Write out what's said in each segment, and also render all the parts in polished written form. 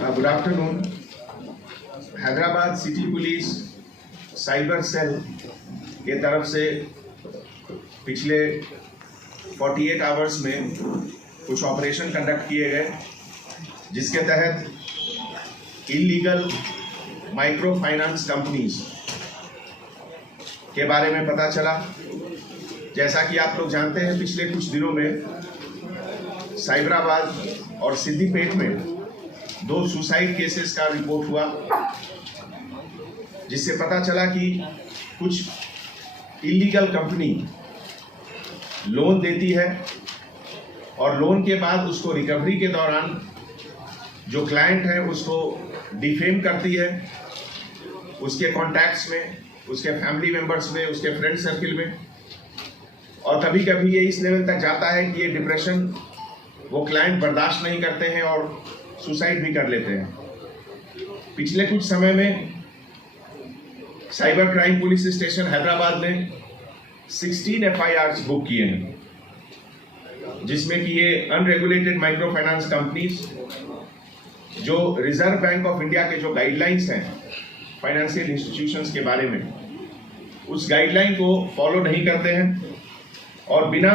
Good afternoon. Hyderabad city police cyber cell के तरफ से पिछले 48 आवर्स में कुछ ऑपरेशन कंडक्ट किए गए, जिसके तहत इलीगल माइक्रो फाइनेंस कंपनीज के बारे में पता चला। जैसा कि आप लोग जानते हैं, पिछले कुछ दिनों में साइबराबाद और सिद्दीपेट में 2 सुसाइड केसेस का रिपोर्ट हुआ, जिससे पता चला कि कुछ इलीगल कंपनी लोन देती है और लोन के बाद उसको रिकवरी के दौरान जो क्लाइंट है उसको डिफेम करती है, उसके कॉन्टैक्ट्स में, उसके फैमिली मेंबर्स में, उसके फ्रेंड सर्किल में, और कभी कभी ये इस लेवल तक जाता है कि ये डिप्रेशन वो क्लाइंट बर्दाश्त नहीं करते हैं और सुसाइड भी कर लेते हैं। पिछले कुछ समय में cyber crime police station Hyderabad ने 16 FIRs बुक किए हैं, जिसमें कि ये अनरेगुलेटेड माइक्रो फाइनेंस कंपनीज जो रिजर्व बैंक ऑफ इंडिया के जो गाइडलाइंस हैं फाइनेंशियल इंस्टीट्यूशंस के बारे में, उस गाइडलाइन को फॉलो नहीं करते हैं और बिना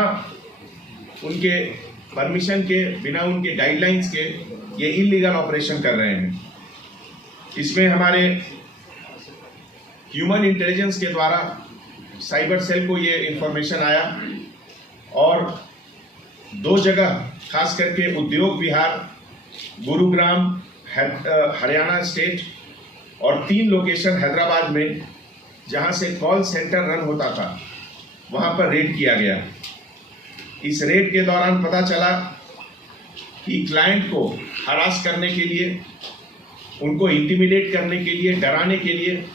उनके परमिशन के, बिना उनके गाइडलाइंस के ये इलीगल ऑपरेशन कर रहे हैं। इसमें हमारे ह्यूमन इंटेलिजेंस के द्वारा साइबर सेल को ये इंफॉर्मेशन आया और 2 जगह, खास करके उद्योग विहार, गुरुग्राम हरियाणा स्टेट, और 3 लोकेशन हैदराबाद में जहां से कॉल सेंटर रन होता था, वहां पर रेड किया गया। इस रेड के दौरान पता चला कि क्लाइंट को हरास करने के लिए, उनको इंटिमिडेट करने के लिए, डराने के लिए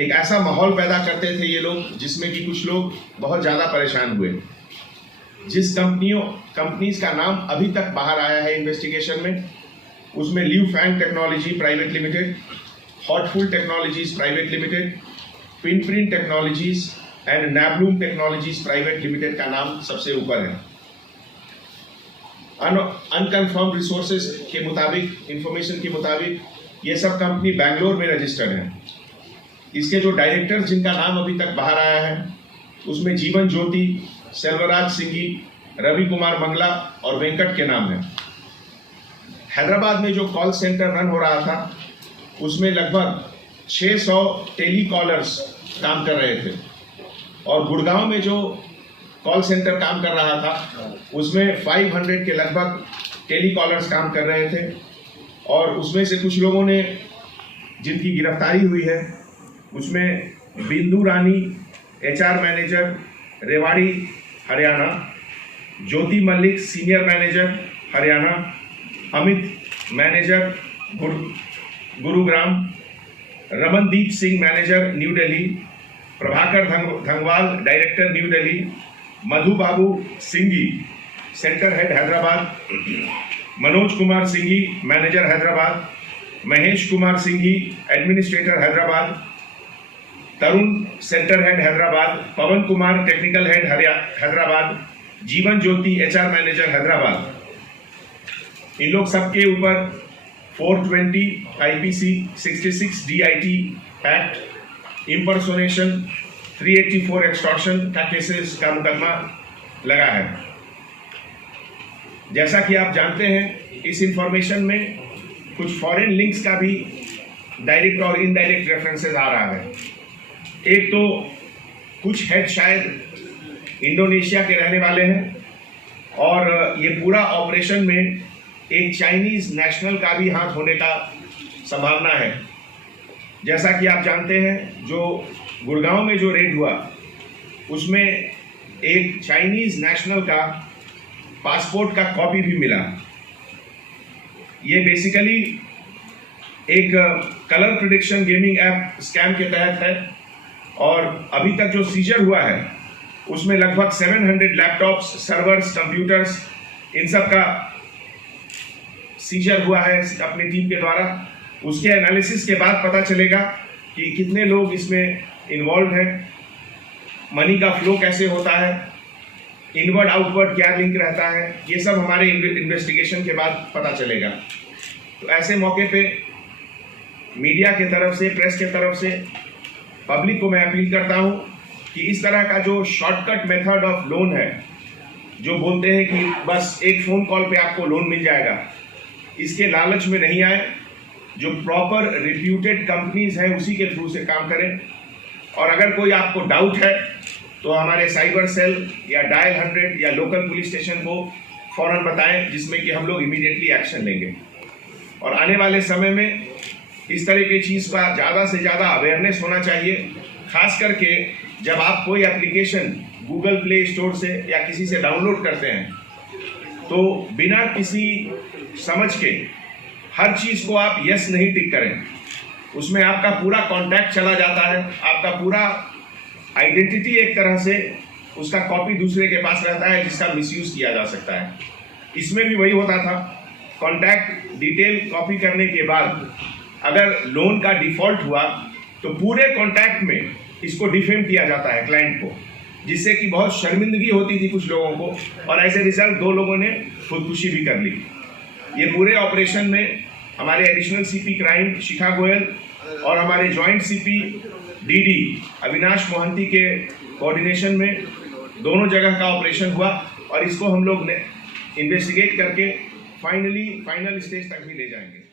एक ऐसा माहौल पैदा करते थे ये लोग, जिसमें कि कुछ लोग बहुत ज़्यादा परेशान हुए। जिस कंपनीज का नाम अभी तक बाहर आया है इन्वेस्टिगेशन में, उसमें Liu Fang technology private limited, Hotful technologies private limited, Pinprint technologies and Nabloom technologies private limited का नाम सबसे ऊपर है। अनकन्फर्म रिसोर्सेज के मुताबिक, इंफॉर्मेशन के मुताबिक, ये सब कंपनी बैंगलोर में रजिस्टर्ड है। इसके जो डायरेक्टर जिनका नाम अभी तक बाहर आया है, उसमें जीवन ज्योति, सेल्वराज सिंघी, रवि कुमार मंगला और वेंकट के नाम है। हैदराबाद में जो कॉल सेंटर रन हो रहा था, उसमें लगभग 600 टेलीकॉलर्स काम कर रहे थे, और गुड़गांव में जो कॉल सेंटर काम कर रहा था, उसमें 500 के लगभग टेलीकॉलर्स काम कर रहे थे। और उसमें से कुछ लोगों ने, जिनकी गिरफ्तारी हुई है, उसमें Bindu Rani HR manager Rewari Haryana, Jyoti Mallik senior manager Haryana, Amit manager Gurugram, Ramandeep Singh manager New Delhi, Prabhakar Dhangwal director New Delhi, Madhu Babu Singhi centre head Hyderabad, Manoj Kumar Singhi manager Hyderabad, Mahesh Kumar Singhi administrator Hyderabad, Tarun centre head Hyderabad, Pawan Kumar technical head Hyderabad, Jeevan Jyoti HR manager Hyderabad. इन लोग सबके ऊपर 420 IPC 66 DIT act, impersonation, 384 extortion का केसेस का मुकदमा लगा है। जैसा कि आप जानते हैं, इस इंफॉर्मेशन में कुछ फॉरेन लिंक्स का भी डायरेक्ट और इनडायरेक्ट रेफरेंसेस आ रहा है। एक तो कुछ हेड शायद इंडोनेशिया के रहने वाले हैं, और ये पूरा ऑपरेशन में एक चाइनीज नेशनल का भी हाथ होने का संभावना है। जैसा कि आप जानते हैं, जो गुड़गांव में जो रेड हुआ, उसमें एक चाइनीज नेशनल का पासपोर्ट का कॉपी भी मिला। ये बेसिकली एक colour prediction gaming app scam के तहत है, और अभी तक जो सीजर हुआ है, उसमें लगभग 700 लैपटॉप्स, सर्वर्स, कंप्यूटर्स, इन सब का सीजर हुआ है अपनी टीम के द्वारा। उसके एनालिसिस के बाद पता चलेगा कि कितने लोग इसमें इन्वॉल्व हैं, मनी का फ्लो कैसे होता है, इनवर्ड आउटवर्ड क्या लिंक रहता है, ये सब हमारे इन्वेस्टिगेशन के बाद पता चलेगा। तो ऐसे मौके पे मीडिया के तरफ से, प्रेस के तरफ से पब्लिक को मैं अपील करता हूँ कि इस तरह का जो शॉर्टकट मेथड ऑफ लोन है, जो बोलते हैं कि बस एक फ़ोन कॉल पे आपको लोन मिल जाएगा, इसके लालच में नहीं आए। जो प्रॉपर रिप्यूटेड कंपनीज हैं उसी के थ्रू से काम करें। और अगर कोई आपको डाउट है तो हमारे साइबर सेल या डायल 100 या लोकल पुलिस स्टेशन को फ़ौरन बताएं, जिसमें कि हम लोग इमीडिएटली एक्शन लेंगे। और आने वाले समय में इस तरह की चीज़ का ज़्यादा से ज़्यादा अवेयरनेस होना चाहिए, खास करके जब आप कोई एप्लीकेशन गूगल प्ले स्टोर से या किसी से डाउनलोड करते हैं तो बिना किसी समझ के हर चीज़ को आप यस नहीं टिक करें। उसमें आपका पूरा कॉन्टैक्ट चला जाता है, आपका पूरा आइडेंटिटी एक तरह से उसका कॉपी दूसरे के पास रहता है, जिसका मिसयूज़ किया जा सकता है। इसमें भी वही होता था, कॉन्टैक्ट डिटेल कॉपी करने के बाद अगर लोन का डिफ़ॉल्ट हुआ तो पूरे कॉन्टैक्ट में इसको डिफेम किया जाता है क्लाइंट को, जिससे कि बहुत शर्मिंदगी होती थी कुछ लोगों को, और ऐसे रिजल्ट 2 लोगों ने खुदकुशी भी कर ली। ये पूरे ऑपरेशन में हमारे एडिशनल सीपी क्राइम शिखा गोयल और हमारे joint CP DD Avinash Mohanty के कोऑर्डिनेशन में दोनों जगह का ऑपरेशन हुआ, और इसको हम लोग इन्वेस्टिगेट करके फाइनल स्टेज तक भी ले जाएंगे।